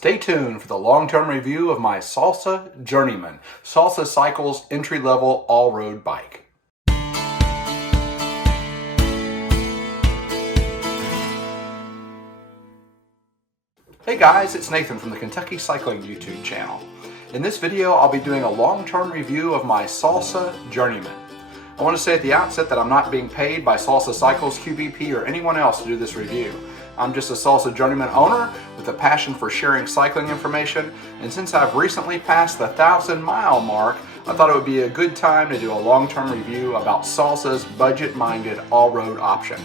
Stay tuned for the long-term review of my Salsa Journeyman, Salsa Cycles entry-level all-road bike. Hey guys, it's Nathan from the Kentucky Cycling YouTube channel. In this video, I'll be doing a long-term review of my Salsa Journeyman. I want to say at the outset that I'm not being paid by Salsa Cycles, QBP, or anyone else to do this review. I'm just a Salsa Journeyman owner with a passion for sharing cycling information, and since I've recently passed the 1,000-mile mark, I thought it would be a good time to do a long-term review about Salsa's budget-minded all-road option.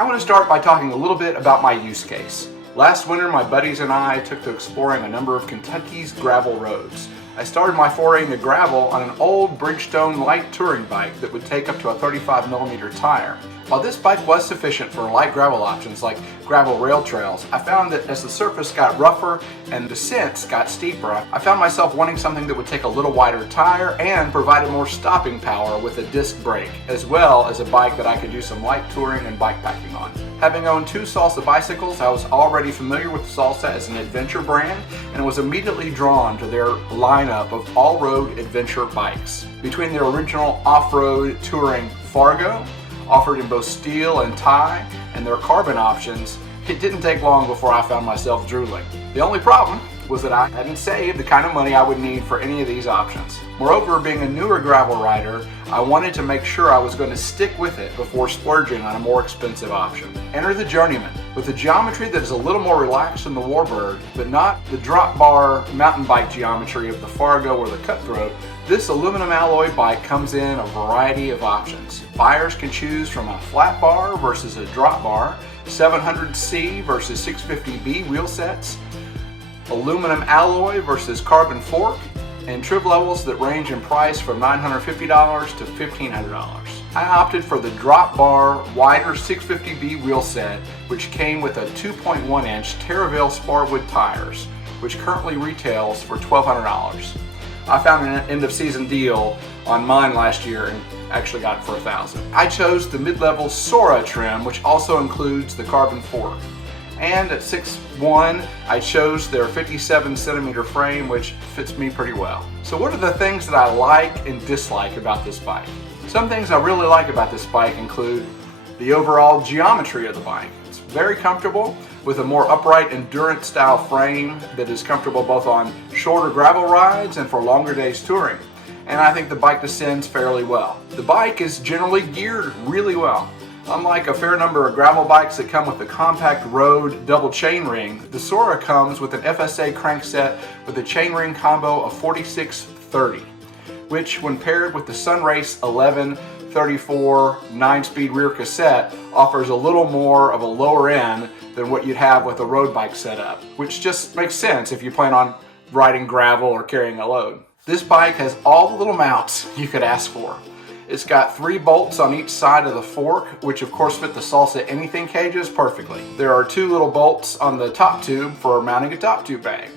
I want to start by talking a little bit about my use case. Last winter, my buddies and I took to exploring a number of Kentucky's gravel roads. I started my foray into gravel on an old Bridgestone light touring bike that would take up to a 35mm tire. While this bike was sufficient for light gravel options like gravel rail trails, I found that as the surface got rougher and descents got steeper, I found myself wanting something that would take a little wider tire and provided more stopping power with a disc brake, as well as a bike that I could do some light touring and bikepacking on. Having owned two Salsa bicycles, I was already familiar with Salsa as an adventure brand and was immediately drawn to their lineup of all-road adventure bikes. Between their original off-road touring Fargo, offered in both steel and tie, and their carbon options, it didn't take long before I found myself drooling. The only problem was that I hadn't saved the kind of money I would need for any of these options. Moreover, being a newer gravel rider, I wanted to make sure I was going to stick with it before splurging on a more expensive option. Enter the Journeyman. With a geometry that is a little more relaxed than the Warbird, but not the drop bar mountain bike geometry of the Fargo or the Cutthroat, this aluminum alloy bike comes in a variety of options. Buyers can choose from a flat bar versus a drop bar, 700C versus 650B wheel sets, aluminum alloy versus carbon fork, and trim levels that range in price from $950 to $1,500. I opted for the drop bar wider 650B wheel set, which came with a 2.1-inch Terravale Sparwood tires, which currently retails for $1,200. I found an end-of-season deal on mine last year and actually got it for $1,000. I chose the mid-level Sora trim, which also includes the carbon fork. And at 6'1", I chose their 57cm frame, which fits me pretty well. So what are the things that I like and dislike about this bike? Some things I really like about this bike include the overall geometry of the bike. It's very comfortable with a more upright endurance style frame that is comfortable both on shorter gravel rides and for longer days touring. And I think the bike descends fairly well. The bike is generally geared really well. Unlike a fair number of gravel bikes that come with a compact road double chainring, the Sora comes with an FSA crankset with a chainring combo of 4630, which when paired with the Sunrace 1134 9-speed rear cassette offers a little more of a lower end than what you'd have with a road bike setup, which just makes sense if you plan on riding gravel or carrying a load. This bike has all the little mounts you could ask for. It's got 3 bolts on each side of the fork, which of course fit the Salsa Anything cages perfectly. There are 2 little bolts on the top tube for mounting a top tube bag.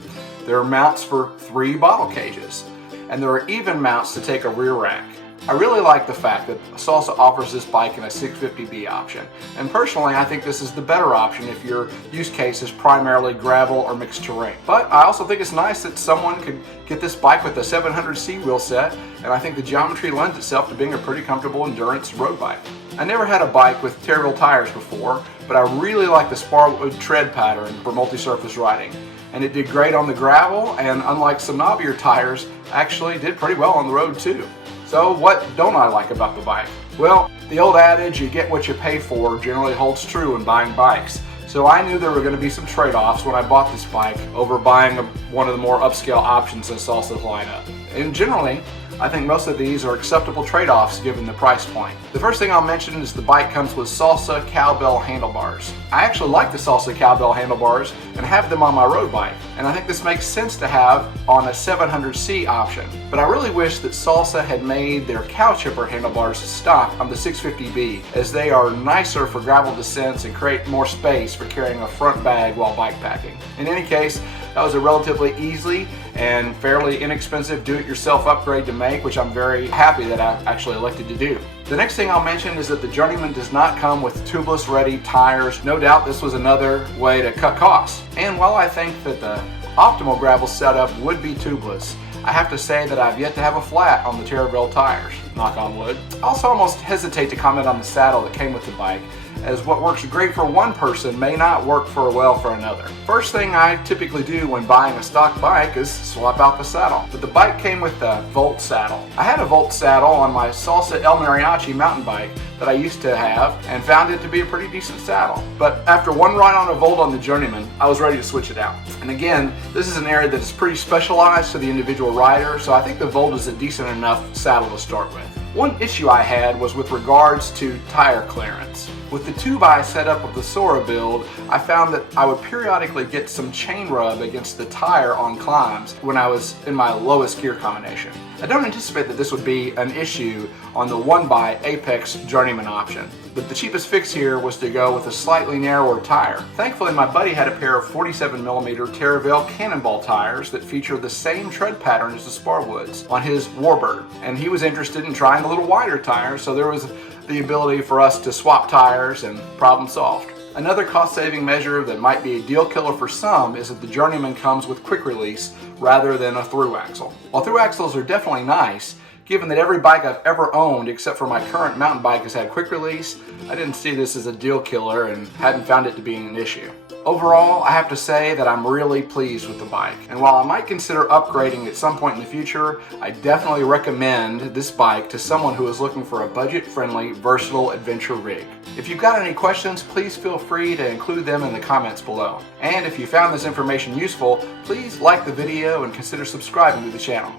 There are mounts for 3 bottle cages. And there are even mounts to take a rear rack. I really like the fact that Salsa offers this bike in a 650B option. And personally, I think this is the better option if your use case is primarily gravel or mixed terrain. But I also think it's nice that someone could get this bike with a 700C wheel set, and I think the geometry lends itself to being a pretty comfortable endurance road bike. I never had a bike with Terravale tires before, but I really like the Sparwood tread pattern for multi-surface riding. And it did great on the gravel, and unlike some knobbier tires, actually did pretty well on the road too. So what don't I like about the bike? Well, the old adage, you get what you pay for, generally holds true when buying bikes. So I knew there were going to be some trade-offs when I bought this bike over buying one of the more upscale options in Salsa's lineup. And generally, I think most of these are acceptable trade-offs given the price point. The first thing I'll mention is the bike comes with Salsa cowbell handlebars. I actually like the Salsa cowbell handlebars and have them on my road bike, and I think this makes sense to have on a 700C option. But I really wish that Salsa had made their cow chipper handlebars stock on the 650B, as they are nicer for gravel descents and create more space for carrying a front bag while bikepacking. In any case, that was a relatively easy and fairly inexpensive do-it-yourself upgrade to make, which I'm very happy that I actually elected to do. The next thing I'll mention is that the Journeyman does not come with tubeless-ready tires. No doubt this was another way to cut costs. And while I think that the optimal gravel setup would be tubeless, I have to say that I've yet to have a flat on the Terraville tires, knock on wood. I also almost hesitate to comment on the saddle that came with the bike, as what works great for one person may not work well for another. First thing I typically do when buying a stock bike is swap out the saddle. But the bike came with a Volt saddle. I had a Volt saddle on my Salsa El Mariachi mountain bike that I used to have and found it to be a pretty decent saddle. But after one ride on a Volt on the Journeyman, I was ready to switch it out. And again, this is an area that is pretty specialized to the individual rider, so I think the Volt is a decent enough saddle to start with. One issue I had was with regards to tire clearance. With the 2x setup of the Sora build, I found that I would periodically get some chain rub against the tire on climbs when I was in my lowest gear combination. I don't anticipate that this would be an issue on the 1x Apex Journeyman option, but the cheapest fix here was to go with a slightly narrower tire. Thankfully, my buddy had a pair of 47mm Terraville Cannonball tires that feature the same tread pattern as the Sparwoods on his Warbird, and he was interested in trying a little wider tire, so there was the ability for us to swap tires and problem solved. Another cost-saving measure that might be a deal killer for some is that the Journeyman comes with quick release rather than a through axle. While through axles are definitely nice, given that every bike I've ever owned except for my current mountain bike has had quick release, I didn't see this as a deal killer and hadn't found it to be an issue. Overall, I have to say that I'm really pleased with the bike, and while I might consider upgrading at some point in the future, I definitely recommend this bike to someone who is looking for a budget-friendly, versatile adventure rig. If you've got any questions, please feel free to include them in the comments below. And if you found this information useful, please like the video and consider subscribing to the channel.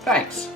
Thanks.